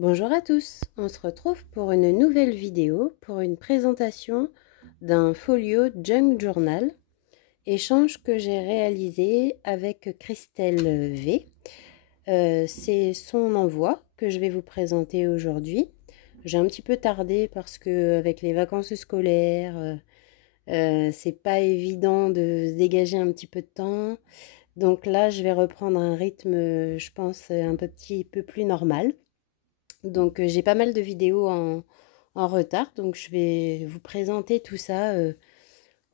Bonjour à tous, on se retrouve pour une nouvelle vidéo pour une présentation d'un folio Junk Journal, échange que j'ai réalisé avec Christelle V. C'est son envoi que je vais vous présenter aujourd'hui. J'ai un petit peu tardé parce que avec les vacances scolaires, c'est pas évident de se dégager un petit peu de temps. Donc là, je vais reprendre un rythme, je pense, un petit peu plus normal. Donc j'ai pas mal de vidéos en retard, donc je vais vous présenter tout ça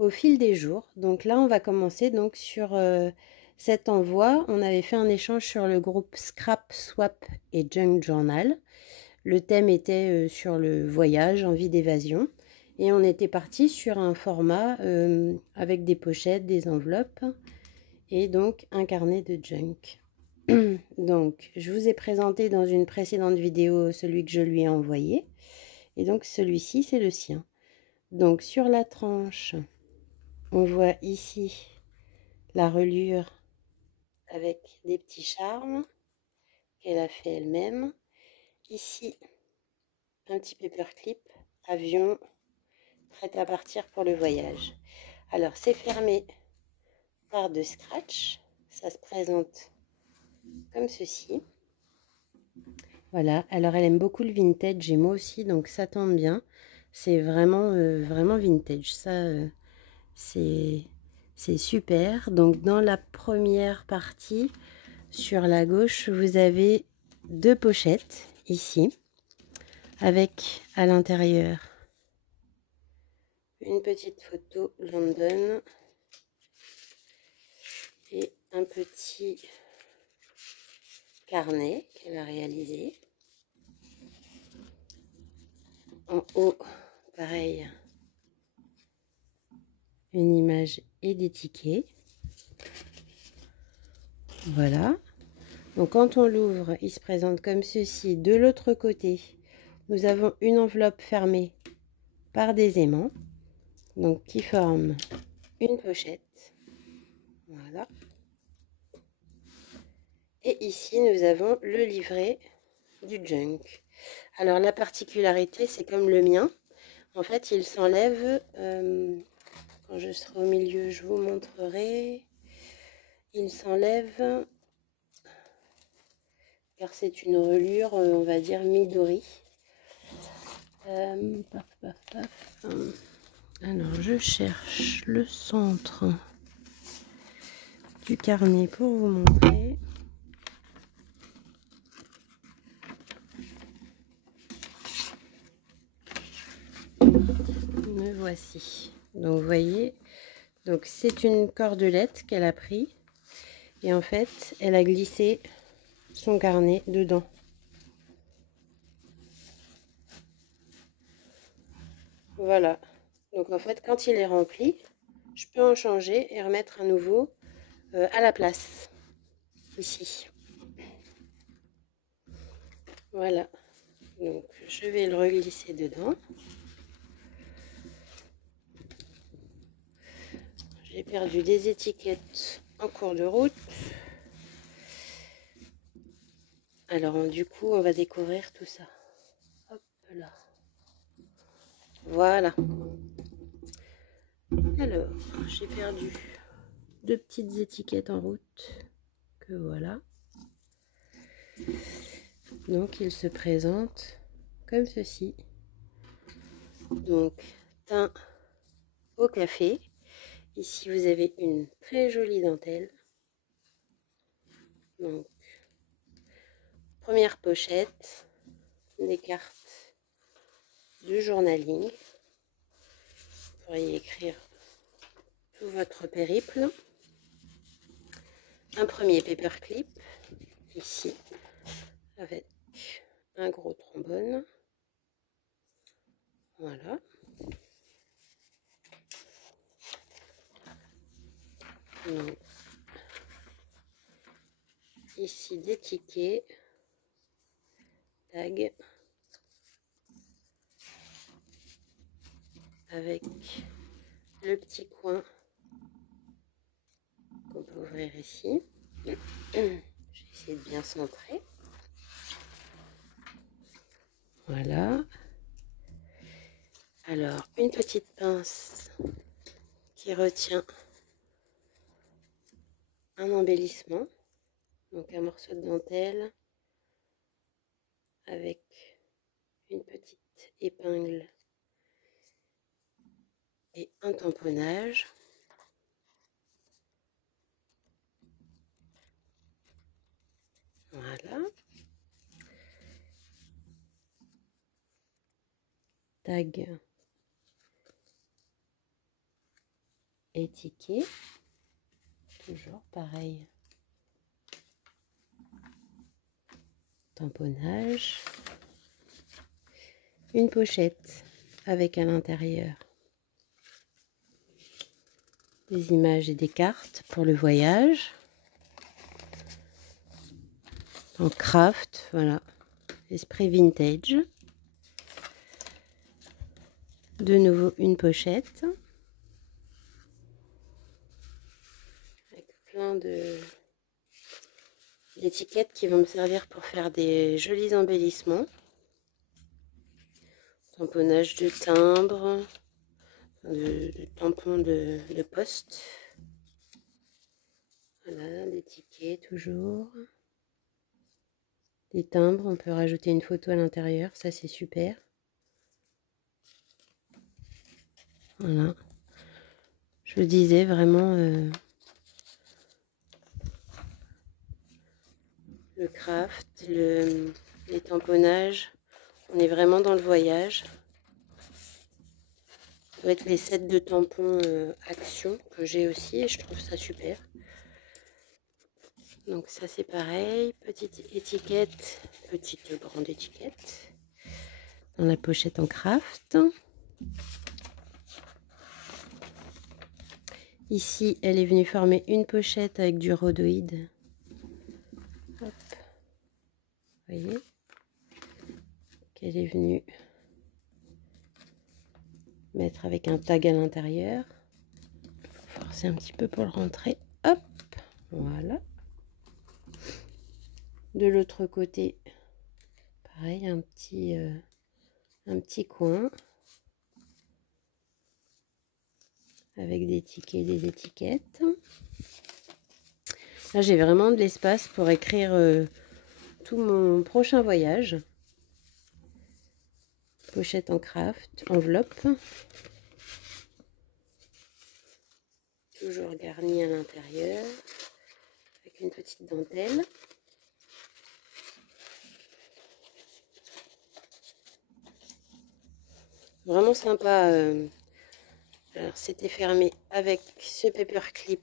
au fil des jours. Donc là, on va commencer donc sur cet envoi. On avait fait un échange sur le groupe Scrap, Swap et Junk Journal. Le thème était sur le voyage, envie d'évasion. Et on était parti sur un format avec des pochettes, des enveloppes et donc un carnet de junk. Donc, je vous ai présenté dans une précédente vidéo celui que je lui ai envoyé. Et donc, celui-ci, c'est le sien. Donc, sur la tranche, on voit ici la reliure avec des petits charmes qu'elle a fait elle-même. Ici, un petit paperclip, avion, prêt à partir pour le voyage. Alors, c'est fermé par deux scratch. Ça se présente comme ceci. Voilà, alors elle aime beaucoup le vintage et moi aussi, donc ça tombe bien. C'est vraiment, vraiment vintage. Ça, c'est super. Donc dans la première partie, sur la gauche, vous avez deux pochettes ici, avec à l'intérieur une petite photo London et un petit carnet qu'elle a réalisé. En haut, pareil, une image et des tickets. Voilà. Donc quand on l'ouvre, il se présente comme ceci. De l'autre côté, nous avons une enveloppe fermée par des aimants, donc qui forment une pochette. Voilà. Et ici, nous avons le livret du junk. Alors la particularité, c'est comme le mien. En fait, il s'enlève. Quand je serai au milieu, je vous montrerai. Il s'enlève car c'est une reliure, on va dire, Midori. Paf, paf, paf. Alors, je cherche le centre du carnet pour vous montrer. Me voici. Donc, vous voyez, donc c'est une cordelette qu'elle a pris et en fait, elle a glissé son carnet dedans. Voilà. Donc, en fait, quand il est rempli, je peux en changer et remettre un nouveau à la place. Ici. Voilà. Donc, je vais le reglisser dedans. J'ai perdu des étiquettes en cours de route. Alors, du coup, on va découvrir tout ça. Hop là. Voilà. Alors, j'ai perdu deux petites étiquettes en route. Que voilà. Donc, il se présente comme ceci. Donc, thym au café. Ici, vous avez une très jolie dentelle. Donc, première pochette, des cartes de journaling. Vous pourriez écrire tout votre périple. Un premier paperclip, ici, avec un gros trombone. Voilà. Donc, ici des tickets, tag, avec le petit coin qu'on peut ouvrir ici. Je vais essayer de bien centrer. Voilà. Alors, une petite pince qui retient un embellissement, donc un morceau de dentelle avec une petite épingle et un tamponnage. Voilà. Tag et ticket. Toujours pareil. Tamponnage. Une pochette avec à l'intérieur des images et des cartes pour le voyage. En craft, voilà. Esprit vintage. De nouveau une pochette. Avec plein d'étiquettes qui vont me servir pour faire des jolis embellissements. Tamponnage de timbre, de tampons de poste. Voilà, des tickets toujours. Des timbres, on peut rajouter une photo à l'intérieur, ça c'est super. Voilà. Je le disais vraiment, le craft, les tamponnages, on est vraiment dans le voyage. Ça doit être les sets de tampons Action que j'ai aussi et je trouve ça super. Donc ça c'est pareil, petite étiquette, petite grande étiquette dans la pochette en craft. Ici elle est venue former une pochette avec du rhodoïde. Hop. Vous voyez qu'elle est venue mettre avec un tag à l'intérieur. Forcer un petit peu pour le rentrer. Hop, voilà. De l'autre côté, pareil, un petit coin avec des tickets et des étiquettes. Là, j'ai vraiment de l'espace pour écrire tout mon prochain voyage. Pochette en craft, enveloppe. Toujours garnie à l'intérieur avec une petite dentelle. Vraiment sympa. Alors c'était fermé avec ce paperclip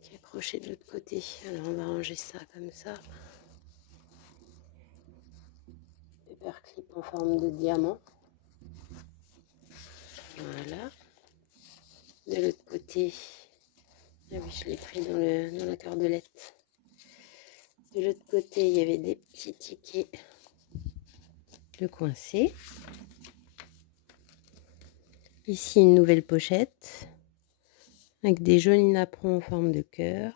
qui est accroché de l'autre côté. Alors on va ranger ça comme ça. Paperclip en forme de diamant. Voilà. De l'autre côté, ah oui, je l'ai pris dans la cordelette. De l'autre côté, il y avait des petits tickets de coincés. Ici, une nouvelle pochette avec des jolis napperons en forme de cœur.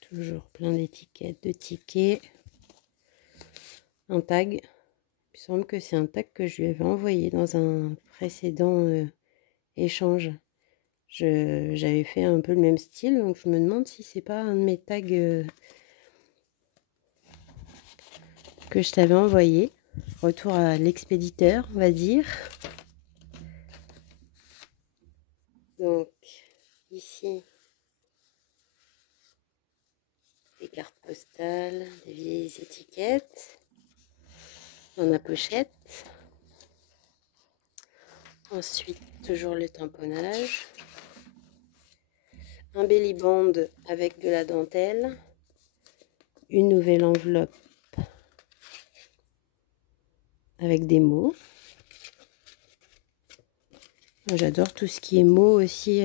Toujours plein d'étiquettes, de tickets. Un tag. Il me semble que c'est un tag que je lui avais envoyé dans un précédent échange. J'avais fait un peu le même style, donc je me demande si c'est pas un de mes tags que je t'avais envoyé. Retour à l'expéditeur, on va dire. Donc, ici, des cartes postales, des vieilles étiquettes. Dans la pochette. Ensuite, toujours le tamponnage. Un belly band avec de la dentelle. Une nouvelle enveloppe avec des mots. J'adore tout ce qui est mots aussi.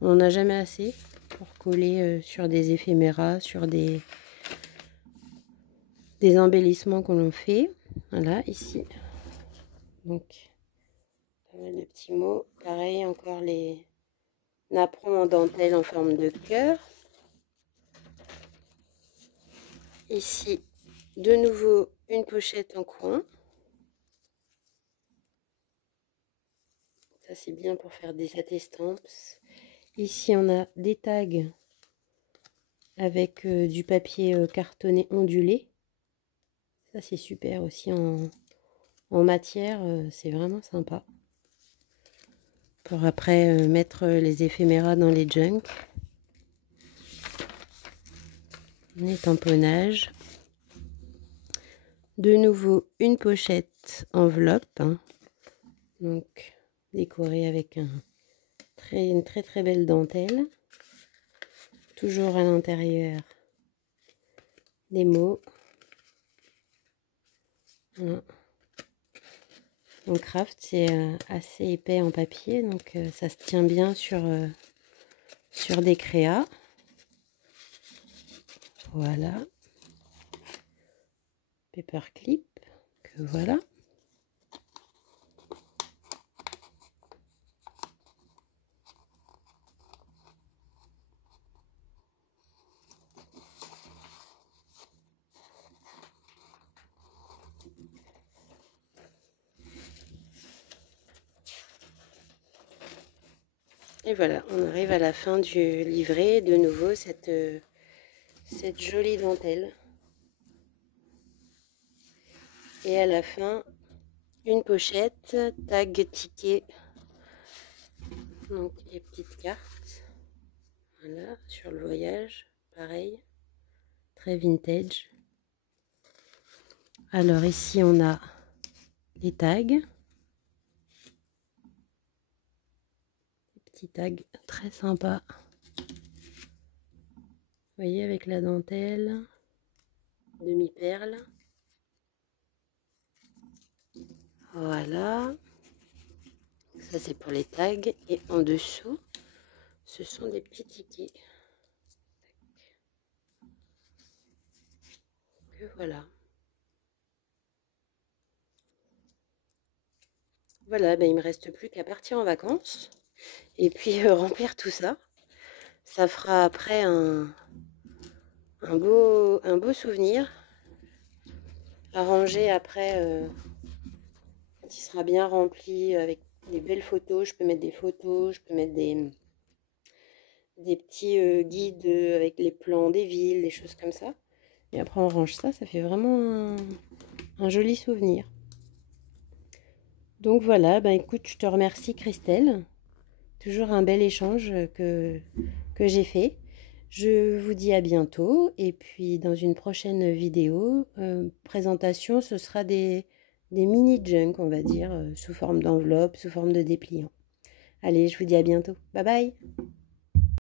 On n'en a jamais assez pour coller sur des éphéméras, sur des embellissements que l'on fait. Voilà, ici. Donc, pas mal de petits mots. Pareil, encore les napperons en dentelle en forme de cœur. Ici, de nouveau, une pochette en coin. Ça, c'est bien pour faire des attestants. Ici, on a des tags avec du papier cartonné ondulé. Ça, c'est super aussi en matière. C'est vraiment sympa. Pour après mettre les éphéméras dans les junks. Les tamponnages. De nouveau, une pochette enveloppe. Hein. Donc, décorée avec une très très belle dentelle. Toujours à l'intérieur des mots. Voilà. Donc Craft, c'est assez épais en papier, donc ça se tient bien sur des créas. Voilà. Paperclip, que voilà. Et voilà, on arrive à la fin du livret. De nouveau, cette jolie dentelle. Et à la fin, une pochette, tag ticket. Donc, les petites cartes. Voilà, sur le voyage, pareil. Très vintage. Alors ici, on a les tags. Petit tag très sympa. Vous voyez, avec la dentelle, demi-perle. Voilà. Ça, c'est pour les tags. Et en dessous, ce sont des petits tickets. Que voilà. Voilà, ben, il me reste plus qu'à partir en vacances. Et puis remplir tout ça. Ça fera après un beau souvenir. À ranger après, quand il sera bien rempli avec des belles photos. Je peux mettre des photos, je peux mettre des petits guides avec les plans des villes, des choses comme ça. Et après on range ça, ça fait vraiment un joli souvenir. Donc voilà, ben écoute, je te remercie Christelle. Toujours un bel échange que j'ai fait. Je vous dis à bientôt et puis dans une prochaine vidéo, présentation, ce sera des mini junk, on va dire, sous forme d'enveloppe, sous forme de dépliant. Allez, je vous dis à bientôt. Bye bye!